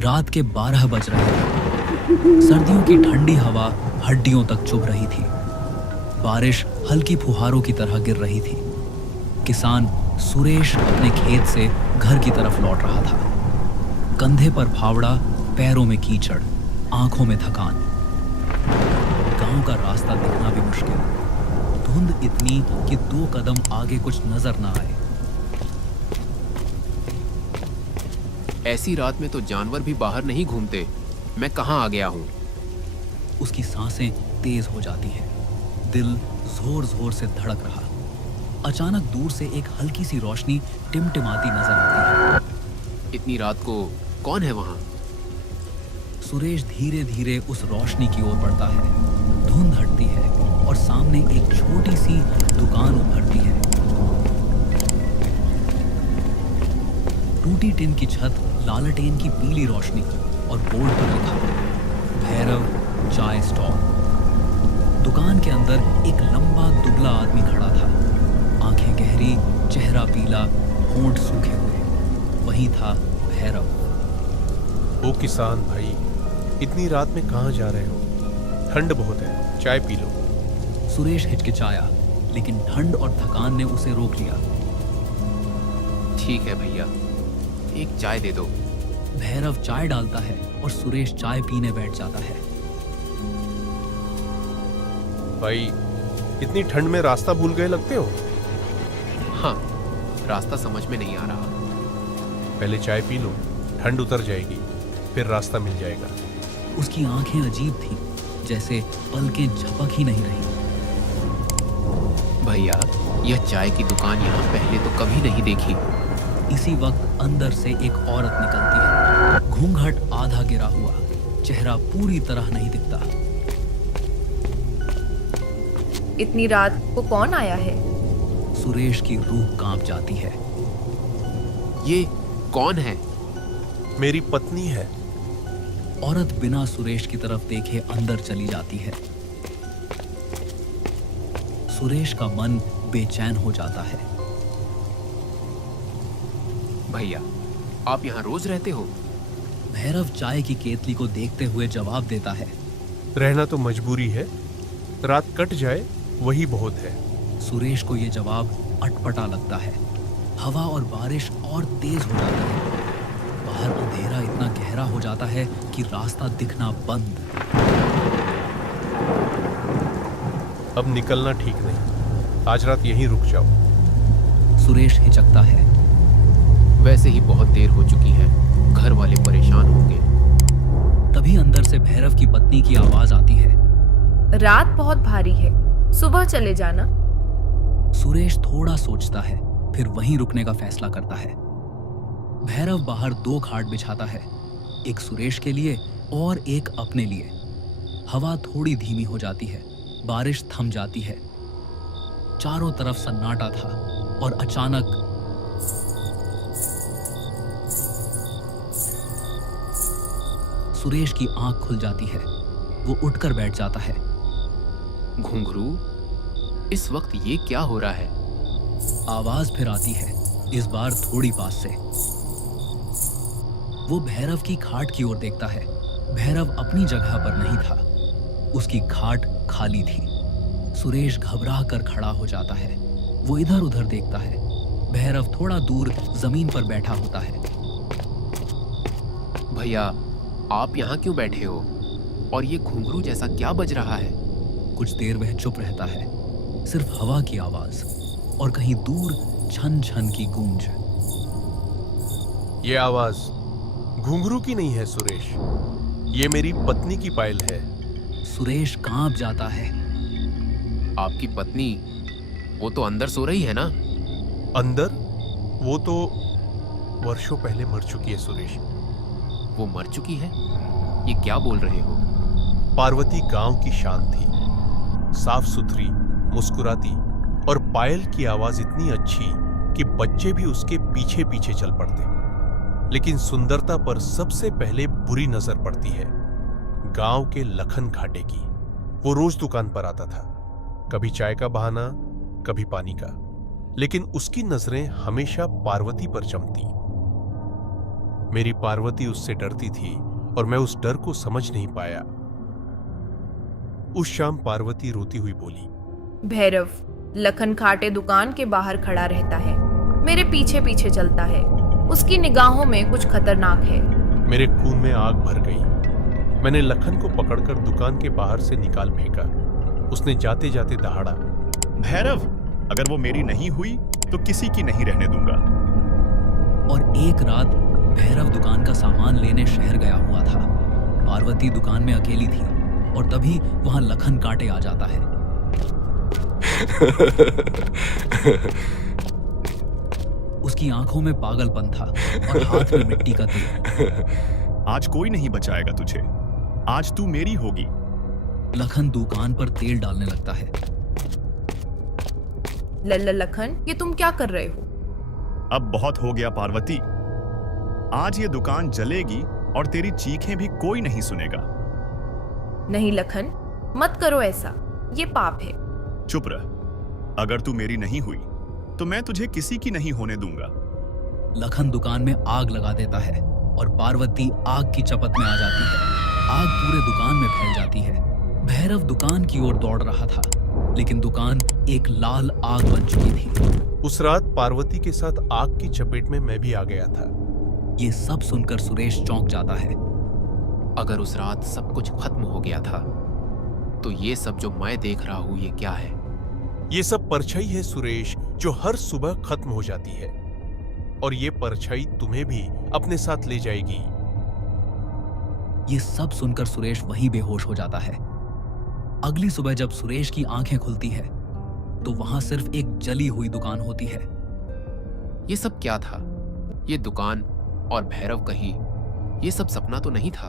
रात के 12 बज रहे थे। सर्दियों की ठंडी हवा हड्डियों तक चुभ रही थी। बारिश हल्की फुहारों की तरह गिर रही थी। किसान सुरेश अपने खेत से घर की तरफ लौट रहा था। कंधे पर फावड़ा, पैरों में कीचड़, आंखों में थकान। गांव का रास्ता दिखना भी मुश्किल। धुंध इतनी कि 2 कदम आगे कुछ नजर ना आए। ऐसी रात में तो जानवर भी बाहर नहीं घूमते। मैं कहाँ आ गया हूँ? उसकी सांसें तेज हो जाती हैं। दिल जोर जोर से धड़क रहा। अचानक दूर से एक हल्की सी रोशनी टिमटिमाती नजर आती है। इतनी रात को कौन है वहाँ? सुरेश धीरे धीरे उस रोशनी की ओर बढ़ता है। धुंध हटती है और सामने एक छोटी सी दुकान उभरती है। टूटी टिन की छत, लालटेन की पीली रोशनी और बोर्ड पर लिखा भैरव चाय स्टॉल। दुकान के अंदर एक लंबा दुबला आदमी खड़ा था। आंखें गहरी, चेहरा पीला, होंठ सूखे हुए। वही था भैरव। ओ किसान भाई, इतनी रात में कहाँ जा रहे हो? ठंड बहुत है, चाय पी लो। सुरेश हिचकिचाया, लेकिन ठंड और थकान ने उसे रोक लिया। ठीक है भैया, एक चाय दे दो। भैरव चाय डालता है और सुरेश चाय पीने बैठ जाता है। भाई, इतनी ठंड में रास्ता भूल गए लगते हो। हाँ, रास्ता समझ में नहीं आ रहा। पहले चाय पी लो, ठंड उतर जाएगी, फिर रास्ता मिल जाएगा। उसकी आंखें अजीब थीं, जैसे पलकें झपक ही नहीं रही। भैया, यह चाय की दुकान यहाँ पहले तो कभी नहीं देखी। इसी वक्त अंदर से एक औरत निकलती है। घूंघट आधा गिरा हुआ, चेहरा पूरी तरह नहीं दिखता। इतनी रात को कौन आया है? सुरेश की रूह कांप जाती है। ये कौन है? मेरी पत्नी है। औरत बिना सुरेश की तरफ देखे अंदर चली जाती है। सुरेश का मन बेचैन हो जाता है। भैया, आप यहाँ रोज रहते हो? भैरव चाय की केतली को देखते हुए जवाब देता है। रहना तो मजबूरी है, रात कट जाए वही बहुत है। सुरेश को यह जवाब अटपटा लगता है। हवा और बारिश और तेज हो जाती है। बाहर अंधेरा इतना गहरा हो जाता है कि रास्ता दिखना बंद। अब निकलना ठीक नहीं, आज रात यहीं रुक जाओ। सुरेश हिचकता है। वैसे ही बहुत देर हो चुकी है, घर वाले परेशान होंगे। तभी अंदर से भैरव की पत्नी की आवाज आती है। रात बहुत भारी है, सुबह चले जाना। सुरेश थोड़ा सोचता है, फिर वहीं रुकने का फैसला करता है। भैरव बाहर 2 खाट बिछाता है, एक सुरेश के लिए और एक अपने लिए। हवा थोड़ी धीमी हो जाती है, बारिश थम जाती है। चारों तरफ सन्नाटा था और अचानक सुरेश की आंख खुल जाती है। वो उठकर बैठ जाता है। घुंघरू, इस वक्त ये क्या हो रहा है? आवाज फिर आती है, इस बार थोड़ी पास से। वो भैरव की खाट की ओर देखता है। भैरव अपनी जगह पर नहीं था, उसकी खाट खाली थी। सुरेश घबरा कर खड़ा हो जाता है। वो इधर उधर देखता है। भैरव थोड़ा दूर जमीन पर बैठा होता है। भैया, आप यहाँ क्यों बैठे हो? और ये घुंघरू जैसा क्या बज रहा है? कुछ देर वह चुप रहता है, सिर्फ हवा की आवाज और कहीं दूर छन छन की गूंज। ये आवाज घुंघरू की नहीं है सुरेश, ये मेरी पत्नी की पायल है। सुरेश कांप जाता है। आपकी पत्नी, वो तो अंदर सो रही है ना? अंदर? वो तो वर्षों पहले मर चुकी है सुरेश। वो मर चुकी है? ये क्या बोल रहे हो? पार्वती गांव की शान थी, साफ सुथरी, मुस्कुराती और पायल की आवाज इतनी अच्छी कि बच्चे भी उसके पीछे पीछे चल पड़ते। लेकिन सुंदरता पर सबसे पहले बुरी नजर पड़ती है गांव के लखन घाटे की। वो रोज दुकान पर आता था, कभी चाय का बहाना, कभी पानी का, लेकिन उसकी नजरें हमेशा पार्वती पर जमती। मेरी पार्वती उससे डरती थी और मैं उस डर को समझ नहीं पाया। उस शाम पार्वती रोती हुई बोली, भैरव, लखन खाटे दुकान के बाहर खड़ा रहता है, मेरे पीछे पीछे चलता है, उसकी निगाहों में कुछ खतरनाक है। मेरे खून में आग भर गई। मैंने लखन को पकड़कर दुकान के बाहर से निकाल फेंका। उसने जाते जाते दहाड़ा, भैरव, अगर वो मेरी नहीं हुई तो किसी की नहीं रहने दूंगा। और एक रात भैरव दुकान का सामान लेने शहर गया हुआ था। पार्वती दुकान में अकेली थी और तभी वहां लखन काटे आ जाता है। उसकी आंखों में पागलपन था और हाथ में मिट्टी का तेल। आज कोई नहीं बचाएगा तुझे, आज तू मेरी होगी। लखन दुकान पर तेल डालने लगता है। लल्ला लखन, ये तुम क्या कर रहे हो? अब बहुत हो गया पार्वती, आज ये दुकान जलेगी और तेरी चीखें भी कोई नहीं सुनेगा। नहीं लखन, मत करो ऐसा, ये पाप है। चुप रह, अगर तू मेरी नहीं हुई तो मैं तुझे किसी की नहीं होने दूंगा। लखन दुकान में आग लगा देता है और पार्वती आग की चपेट में आ जाती है। आग पूरे दुकान में फैल जाती है। भैरव दुकान की ओर दौड़ रहा था, लेकिन दुकान एक लाल आग बन चुकी थी। उस रात पार्वती के साथ आग की चपेट में मैं भी आ गया था। ये सब सुनकर सुरेश चौंक जाता है। अगर उस रात सब कुछ खत्म हो गया था, तो ये सब जो मैं देख रहा हूं, ये क्या है? ये सब परछाई है सुरेश, जो हर सुबह खत्म हो जाती है, और ये परछाई तुम्हें भी अपने साथ ले जाएगी। ये सब सुनकर सुरेश वहीं बेहोश हो जाता है। अगली सुबह जब सुरेश की आंखें खुलती है तो वहां सिर्फ एक जली हुई दुकान होती है। ये सब क्या था? ये दुकान और भैरव, कहीं ये सब सपना तो नहीं था?